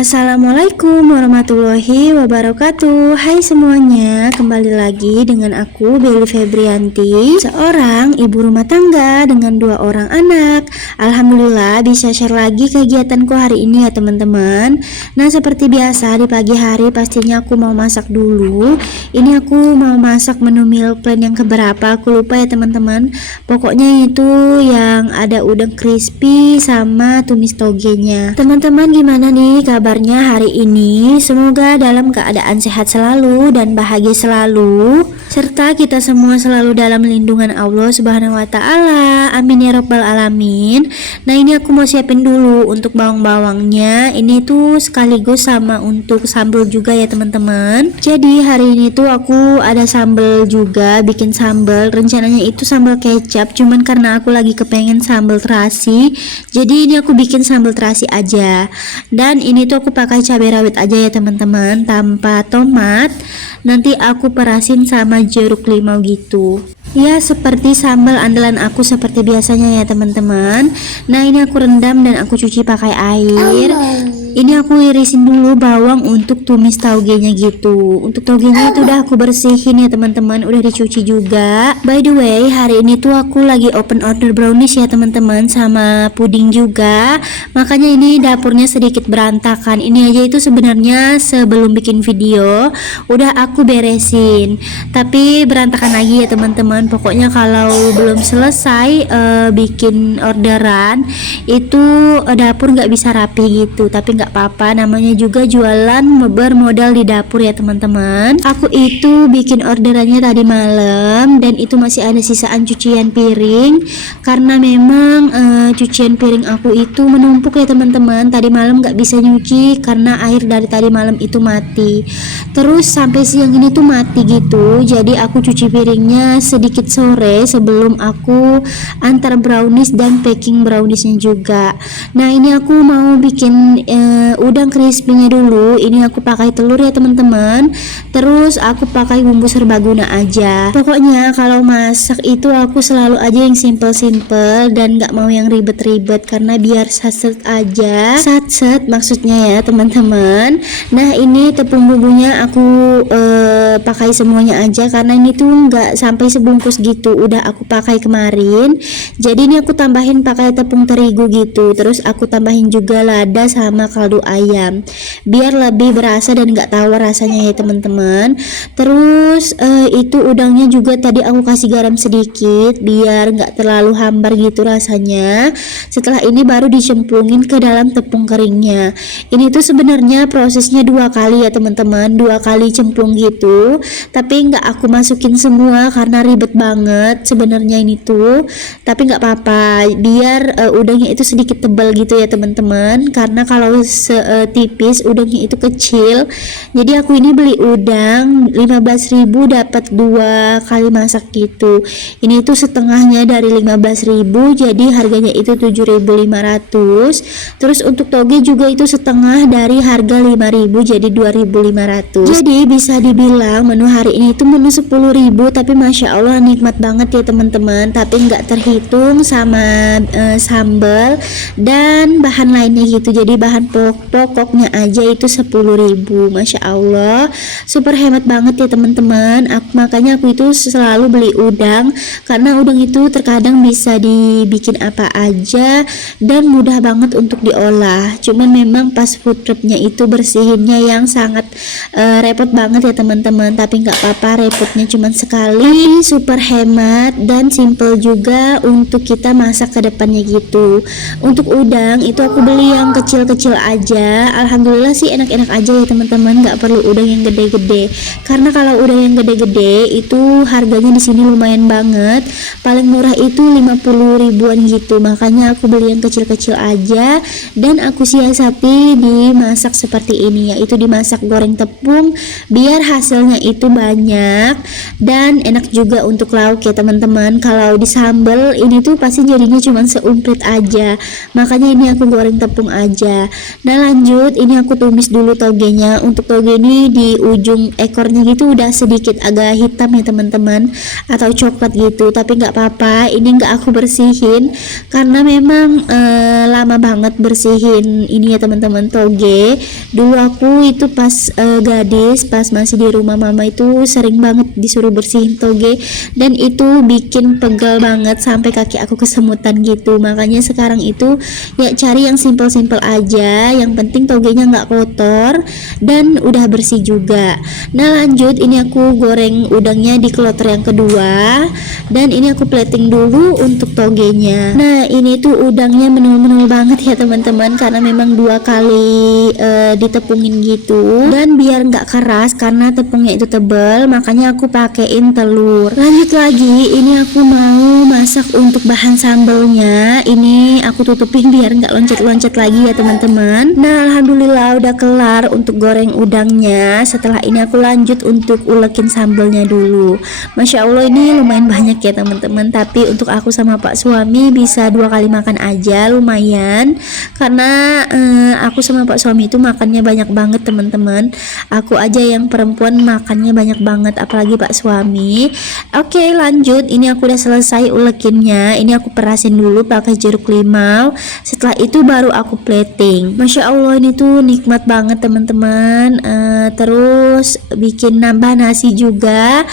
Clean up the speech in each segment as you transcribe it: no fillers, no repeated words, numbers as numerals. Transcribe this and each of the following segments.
Assalamualaikum warahmatullahi wabarakatuh. Hai semuanya, kembali lagi dengan aku Belly Febrianti, seorang ibu rumah tangga dengan 2 orang anak. Alhamdulillah bisa share lagi kegiatanku hari ini ya teman-teman. Nah, seperti biasa di pagi hari pastinya aku mau masak dulu. Ini aku mau masak menu meal plan yang keberapa, aku lupa ya teman-teman. Pokoknya itu yang ada udang crispy sama tumis togenya. Teman-teman gimana nih kabarnya hari ini? Semoga dalam keadaan sehat selalu dan bahagia selalu, serta kita semua selalu dalam lindungan Allah Subhanahu wa taala. Amin ya rabbal alamin. Nah, ini aku mau siapin dulu untuk bawang-bawangnya. Ini tuh sekaligus sama untuk sambal juga ya teman-teman. Jadi hari ini tuh aku ada sambal juga, bikin sambal. Rencananya itu sambal kecap, cuman karena aku lagi kepengen sambal terasi, jadi ini aku bikin sambal terasi aja. Dan ini tuh aku pakai cabai rawit aja ya teman-teman, tanpa tomat. Nanti aku perasin sama jeruk limau gitu. Ya, seperti sambal andalan aku seperti biasanya ya teman-teman. Nah, ini aku rendam dan aku cuci pakai air. Ini aku irisin dulu bawang untuk tumis taugenya gitu. Untuk taugenya itu udah aku bersihin ya teman-teman, udah dicuci juga. By the way, hari ini tuh aku lagi open order brownies ya teman-teman, sama puding juga. Makanya ini dapurnya sedikit berantakan. Ini aja itu sebenarnya sebelum bikin video udah aku beresin, tapi berantakan lagi ya teman-teman. Pokoknya kalau belum selesai bikin orderan itu dapur nggak bisa rapi gitu. Tapi nggak apa-apa, namanya juga jualan bermodal di dapur ya teman-teman. Aku itu bikin orderannya tadi malam dan itu masih ada sisaan cucian piring, karena memang cucian piring aku itu menumpuk ya teman-teman. Tadi malam nggak bisa nyuci karena air dari tadi malam itu mati, terus sampai siang ini tuh mati gitu. Jadi aku cuci piringnya sedikit sore sebelum aku antar brownies dan packing browniesnya juga. Nah, ini aku mau bikin udang crispy-nya dulu. Ini aku pakai telur ya teman-teman, terus aku pakai bumbu serbaguna aja. Pokoknya kalau masak itu aku selalu aja yang simple-simple dan gak mau yang ribet-ribet, karena biar satset aja, satset maksudnya ya teman-teman. Nah, ini tepung bumbunya aku pakai semuanya aja, karena ini tuh nggak sampai sebungkus gitu, udah aku pakai kemarin. Jadi ini aku tambahin pakai tepung terigu gitu, terus aku tambahin juga lada sama kaldu ayam biar lebih berasa dan nggak tawar rasanya ya teman-teman. Terus itu udangnya juga tadi aku kasih garam sedikit biar nggak terlalu hambar gitu rasanya. Setelah ini baru dicemplungin ke dalam tepung keringnya. Ini tuh sebenarnya prosesnya 2 kali ya teman-teman, 2 kali cemplung gitu, tapi nggak aku masukin semua karena ribet banget sebenarnya ini tuh. Tapi nggak apa-apa, biar udangnya itu sedikit tebal gitu ya teman-teman, karena kalau tipis udangnya itu kecil. Jadi aku ini beli udang 15.000 dapat 2 kali masak gitu. Ini tuh setengahnya dari 15.000, jadi harganya itu 7.500. Terus untuk toge juga itu setengah dari harga 5.000 jadi 2.500. Jadi bisa dibilang menu hari ini itu menu 10.000, tapi masya Allah nikmat banget ya teman-teman. Tapi nggak terhitung sama sambal dan bahan lainnya gitu. Jadi bahan pokoknya aja itu 10.000. Masya Allah, super hemat banget ya teman-teman. Makanya aku itu selalu beli udang, karena udang itu terkadang bisa dibikin apa aja dan mudah banget untuk diolah. Cuman memang pas food prepnya itu bersihinnya yang sangat repot banget ya teman-teman. Tapi nggak apa-apa, repotnya cuman sekali. Super hemat dan simple juga untuk kita masak ke depannya gitu. Untuk udang itu aku beli yang kecil-kecil aja. Alhamdulillah sih enak-enak aja ya teman-teman, nggak perlu udang yang gede-gede, karena kalau udang yang gede-gede itu harganya di sini lumayan banget. Paling murah itu 50 ribuan gitu. Makanya aku beli yang kecil-kecil aja dan aku siasati dimasak seperti ini, yaitu dimasak goreng tepung biar hasilnya itu banyak dan enak juga untuk lauk ya teman-teman. Kalau di sambal ini tuh pasti jadinya cuma seumprit aja, makanya ini aku goreng tepung aja. Nah lanjut, ini aku tumis dulu togenya. Untuk toge ini di ujung ekornya gitu udah sedikit agak hitam ya teman-teman, atau coklat gitu, tapi nggak apa-apa, ini nggak aku bersihin karena memang lama banget bersihin ini ya teman-teman, toge. Dulu aku itu pas gadis, pas masih di rumah mama itu sering banget disuruh bersihin toge, dan itu bikin pegel banget sampai kaki aku kesemutan gitu. Makanya sekarang itu ya cari yang simple-simple aja, yang penting togenya nggak kotor dan udah bersih juga. Nah lanjut, ini aku goreng udangnya di kloter yang kedua, dan ini aku plating dulu untuk togenya. Nah ini tuh udangnya menul-menul banget ya teman-teman, karena memang 2 kali ditepungin gitu, dan biar nggak keras karena tepungnya itu tebal, makanya aku pakein telur. Lanjut lagi, ini aku mau masak untuk bahan sambalnya. Ini aku tutupin biar nggak loncat-loncat lagi ya teman-teman. Nah alhamdulillah udah kelar untuk goreng udangnya. Setelah ini aku lanjut untuk ulekin sambalnya dulu. Masya Allah ini lumayan banyak ya teman-teman, tapi untuk aku sama pak suami bisa 2 kali makan aja, lumayan, karena aku sama pak suami itu makannya banyak banget teman-teman. Aku aja yang perempuan makannya banyak banget, apalagi pak suami. Oke lanjut, ini aku udah selesai ulekinnya. Ini aku perasin dulu pakai jeruk limau, setelah itu baru aku plating. Masya Allah ini tuh nikmat banget teman-teman. Terus bikin nambah nasi juga.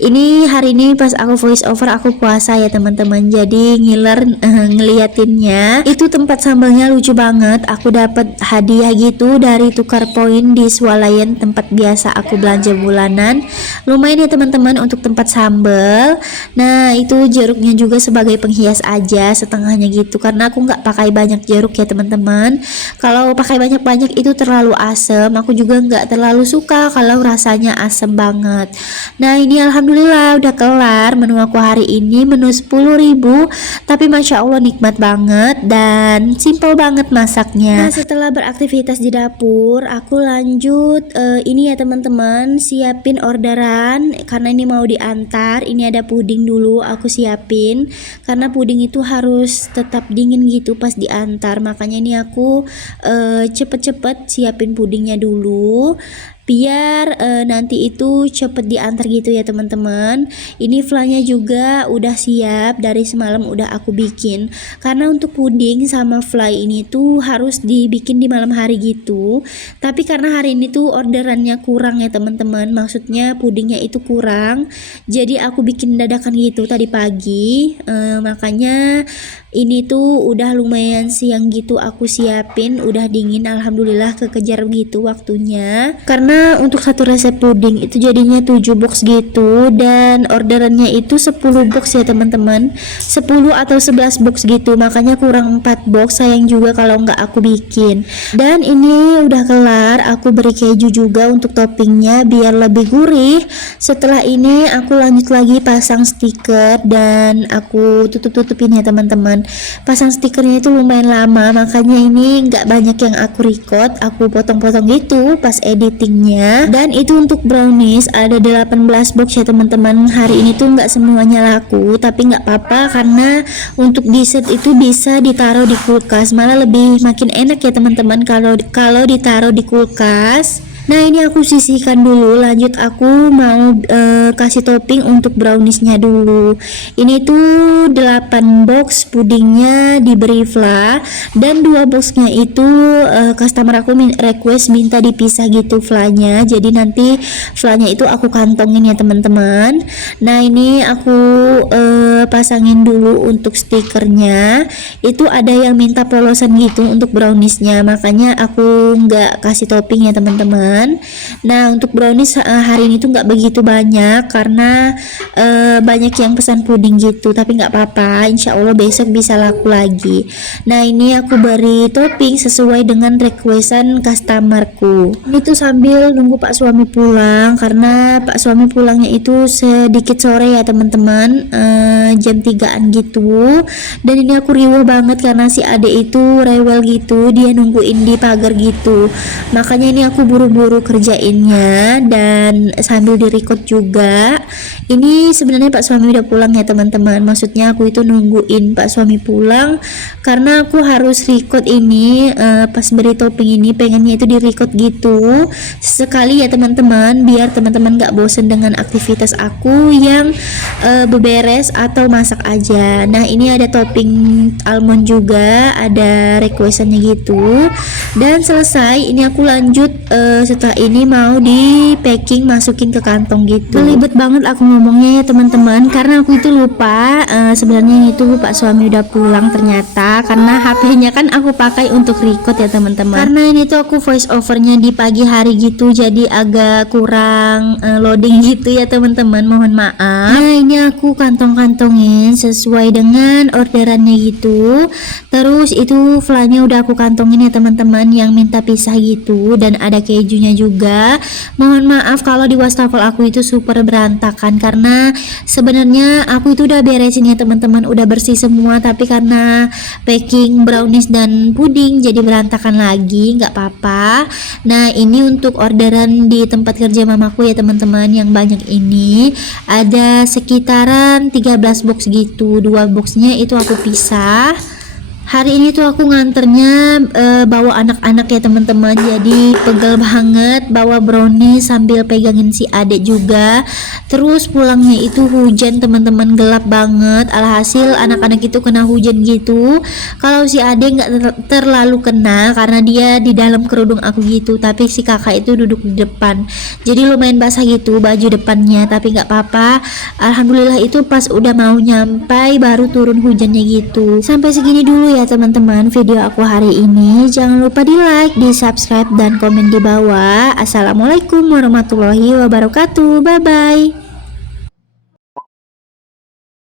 Ini hari ini pas aku voice over aku puasa ya teman-teman, jadi ngiler ngeliatinnya. Itu tempat sambalnya lucu banget, aku dapat hadiah gitu dari tukar poin di swalayan, tempat biasa aku belanja bulanan. Lumayan ya teman-teman untuk tempat sambal. Nah itu jeruknya juga sebagai penghias aja, setengahnya gitu, karena aku nggak pakai banyak jeruk ya teman-teman. Kalau pakai banyak-banyak itu terlalu asam, aku juga nggak terlalu suka kalau rasanya asam banget. Nah ini alhamdulillah udah kelar menu aku hari ini, menu 10.000, tapi masya Allah nikmat banget dan simple banget masaknya. Nah setelah beraktivitas di dapur, aku lanjut ini ya teman-teman, siapin orderan karena ini mau diantar. Ini ada puding dulu aku siapin, karena puding itu harus tetap dingin gitu pas diantar, makanya ini aku cepet-cepet siapin pudingnya dulu biar nanti itu cepet diantar gitu ya teman-teman. Ini flanya juga udah siap, dari semalam udah aku bikin, karena untuk puding sama fly ini tuh harus dibikin di malam hari gitu, tapi karena hari ini tuh orderannya kurang ya teman-teman, maksudnya pudingnya itu kurang, jadi aku bikin dadakan gitu tadi pagi. Makanya ini tuh udah lumayan siang gitu aku siapin, udah dingin, alhamdulillah kekejar gitu waktunya, karena untuk satu resep puding itu jadinya 7 box gitu, dan orderannya itu 10 box ya teman-teman, 10 atau 11 box gitu, makanya kurang 4 box, sayang juga kalau nggak aku bikin. Dan ini udah kelar, aku beri keju juga untuk toppingnya biar lebih gurih. Setelah ini aku lanjut lagi pasang stiker, dan aku tutup-tutupin ya teman-teman. Pasang stikernya itu lumayan lama, makanya ini nggak banyak yang aku record, aku potong-potong gitu pas editingnya. Dan itu untuk brownies ada 18 box ya teman-teman. Hari ini tuh nggak semuanya laku, tapi nggak apa-apa, karena untuk dessert itu bisa ditaruh di kulkas, malah lebih makin enak ya teman-teman kalau ditaruh di kulkas. Nah ini aku sisihkan dulu, lanjut aku mau kasih topping untuk browniesnya dulu. Ini tuh 8 box pudingnya diberi fla, dan 2 boxnya itu customer aku request minta dipisah gitu flanya, jadi nanti flanya itu aku kantongin ya teman-teman. Nah ini aku pasangin dulu untuk stikernya. Itu ada yang minta polosan gitu untuk browniesnya, makanya aku nggak kasih topping ya teman-teman. Nah untuk brownies hari ini tuh nggak begitu banyak, karena banyak yang pesan puding gitu, tapi nggak apa-apa, insya Allah besok bisa laku lagi. Nah ini aku beri topping sesuai dengan requestan customerku. Ini tuh sambil nunggu pak suami pulang, karena pak suami pulangnya itu sedikit sore ya teman-teman, jam 3-an gitu. Dan ini aku riwah banget karena si adek itu rewel gitu, dia nungguin di pagar gitu, makanya ini aku buru-buru buru-buru kerjainnya dan sambil di-record juga. Ini sebenarnya Pak suami udah pulang ya teman-teman. Maksudnya aku itu nungguin Pak suami pulang karena aku harus record ini pas beri topping ini pengennya itu di-record gitu sekali ya teman-teman, biar teman-teman gak bosen dengan aktivitas aku yang beberes atau masak aja. Nah ini ada topping almond juga, ada requestannya gitu. Dan selesai, ini aku lanjut setelah ini mau di packing masukin ke kantong gitu. Belibet banget aku ngomongnya ya teman-teman karena aku itu lupa sebenarnya itu Pak suami udah pulang ternyata, karena HP-nya kan aku pakai untuk record ya teman-teman. Karena ini tuh aku voice overnya di pagi hari gitu jadi agak kurang loading gitu ya teman-teman, mohon maaf. Nah ini aku kantong-kantongin sesuai dengan orderannya gitu. Terus itu flannya udah aku kantongin ya teman-teman yang minta pisah gitu, dan ada kejunya juga. Mohon maaf kalau di wastafel aku itu super berantakan karena sebenarnya aku itu udah beresin ya teman-teman, udah bersih semua, tapi karena packing brownies dan puding jadi berantakan lagi, nggak apa-apa. Nah ini untuk orderan di tempat kerja mamaku ya teman-teman, yang banyak ini ada sekitaran 13 box gitu, 2 boxnya itu aku pisah. Hari ini tuh aku nganternya bawa anak-anak ya teman-teman, jadi pegel banget bawa brownie sambil pegangin si adek juga. Terus pulangnya itu hujan teman-teman, gelap banget, alhasil anak-anak itu kena hujan gitu. Kalau si adek nggak terlalu kena karena dia di dalam kerudung aku gitu, tapi si kakak itu duduk di depan, jadi lumayan basah gitu baju depannya, tapi nggak apa-apa. Alhamdulillah itu pas udah mau nyampai baru turun hujannya gitu. Sampai segini dulu ya teman-teman video aku hari ini. Jangan lupa di like, di subscribe, dan komen di bawah. Assalamualaikum warahmatullahi wabarakatuh. Bye bye.